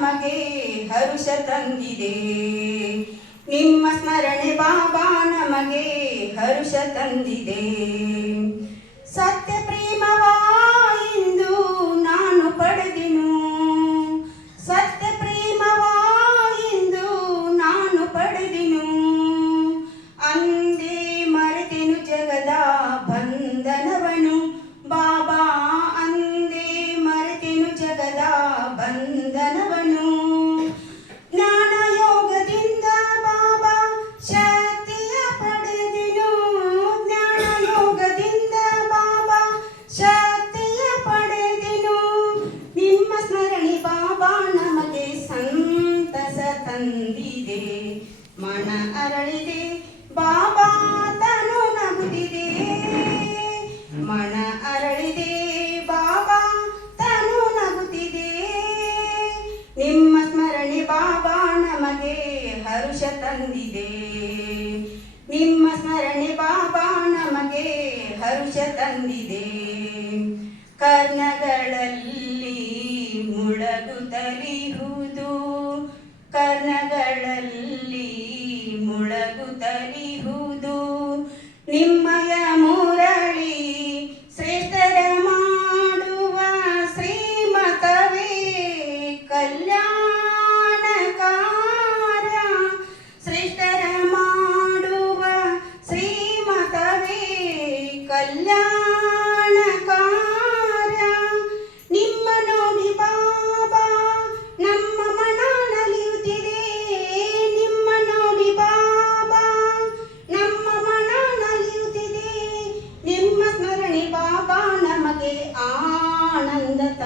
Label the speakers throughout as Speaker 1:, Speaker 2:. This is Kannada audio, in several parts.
Speaker 1: ನಮಗೆ ಹರುಷ ತಂದಿದೆ. ನಿಮ್ಮ ಸ್ಮರಣೆ ಬಾಬಾ ನಮಗೆ ಹರುಷ ತಂದಿದೆ. ಸತ್ಯ ತಂದಿದೆ ಮನ ಅರಳಿದೆ. ಬಾಬಾ ತನು ನಗುತ್ತಿದೆ ಮನ ಅರಳಿದೆ. ಬಾಬಾ ತನು ನಗುತ್ತಿದೆ ನಿಮ್ಮ ಸ್ಮರಣೆ ಬಾಬಾ ನಮಗೆ ಹರುಷ ತಂದಿದೆ. ನಿಮ್ಮ ಸ್ಮರಣೆ ಬಾಬಾ ನಮಗೆ ಹರುಷ ತಂದಿದೆ. ಕರ್ಣಗಳಲ್ಲಿ ಮುಳಗುತ್ತಲಿರುವುದು ಕರ್ಣಗಳಲ್ಲಿ ಮುಳಗುತ್ತಲಿಹುದು ನಿಮ್ಮಯ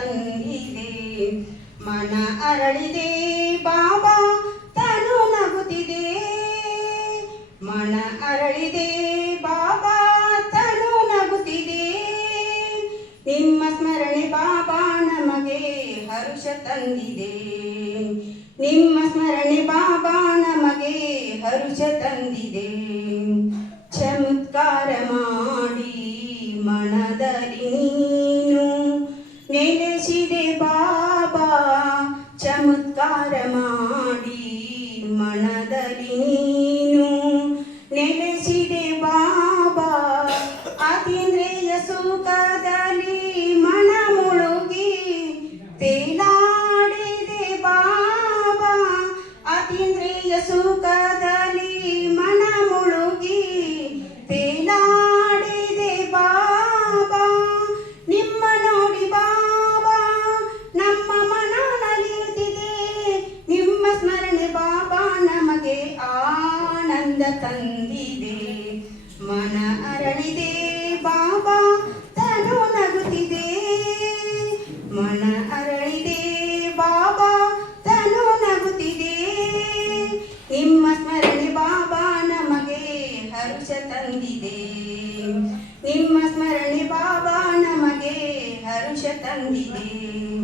Speaker 1: ತಂದಿದೆ ಮನ ಅರಳಿದೆ, ಬಾಬಾ, ತನು ನಗುತ್ತಿದೆ. ಮನ ಅರಳಿದೆ, ಬಾಬಾ, ತನು ನಗುತ್ತಿದೆ. ನಿಮ್ಮ ಸ್ಮರಣೆ ಬಾಬಾ ನಮಗೆ ಹರುಷ ತಂದಿದೆ. ನಿಮ್ಮ ಸ್ಮರಣೆ ಬಾಬಾ ನಮಗೆ ಹರುಷ ತಂದಿದೆ. ಚಮತ್ಕಾರ ಮಾಡಿ ಮನದಲ್ಲಿ ನೀನು ನೆಲೆಸಿದೆ ಬಾಬಾ. ಅತೀಂದ್ರಿಯ ಸುಖದಲ್ಲಿ ಮನ ಮುಳುಗಿ ತೇಲಾಡಿದೆ ಬಾಬಾ. ಅತೀಂದ್ರಿಯ ತಂದಿದೆ. ಮನ ಅರಳಿದೆ, ಬಾಬಾ, ತನು ನಗುತ್ತಿದೆ. ಮನ ಅರಳಿದೆ, ಬಾಬಾ, ತನು ನಗುತ್ತಿದೆ. ನಿಮ್ಮ ಸ್ಮರಣೆ ಬಾಬಾ ನಮಗೆ ಹರುಷ ತಂದಿದೆ. ನಿಮ್ಮ ಸ್ಮರಣೆ ಬಾಬಾ ನಮಗೆ ಹರುಷ ತಂದಿದೆ.